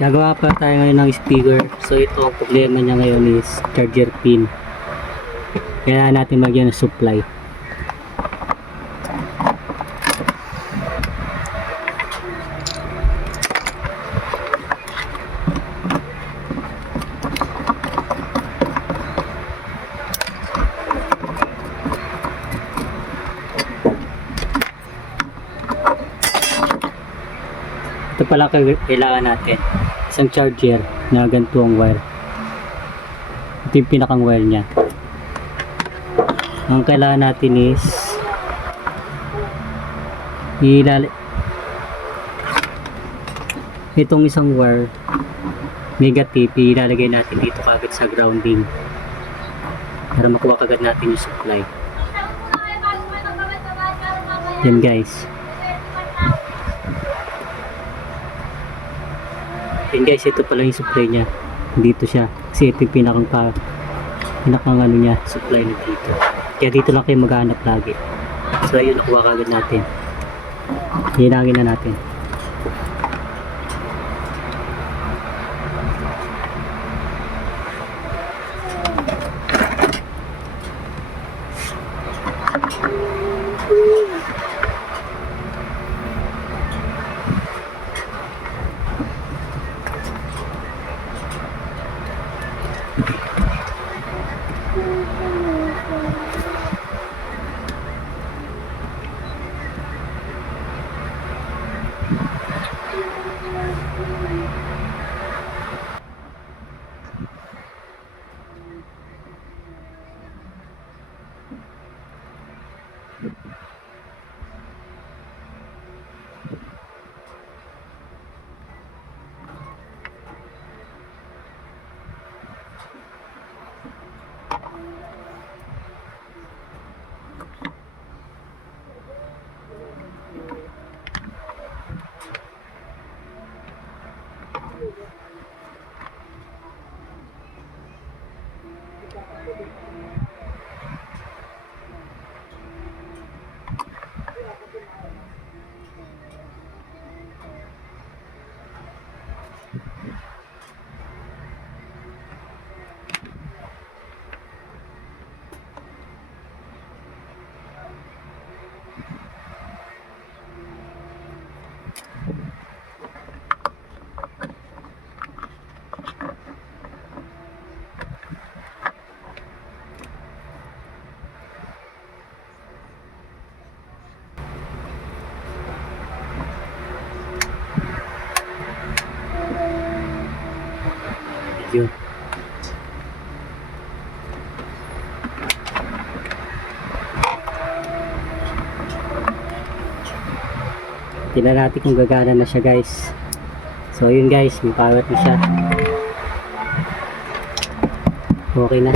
Gagawa pa tayo ngayon ng speaker. So ito ang problema niya ngayon is charger pin. Kailangan natin magyan ng supply. Ito pala kailangan natin, isang charger na ganito ang wire. Ito yung pinakang wire nya. Ang kailangan natin is itong isang wire negative, ilalagay natin dito kagad sa grounding para makuha kagad natin yung supply. Yan guys. Yan guys, ito pala yung supply nya. Dito siya. Kasi ito yung pinakang ano nya, supply na dito. Kaya dito lang kayo maghanap lagi. So ayun, nakuha kagad natin. Hinangin na natin. Yun. Tingnan natin kung gagana na siya guys. So yun guys, may power na siya. Okay na.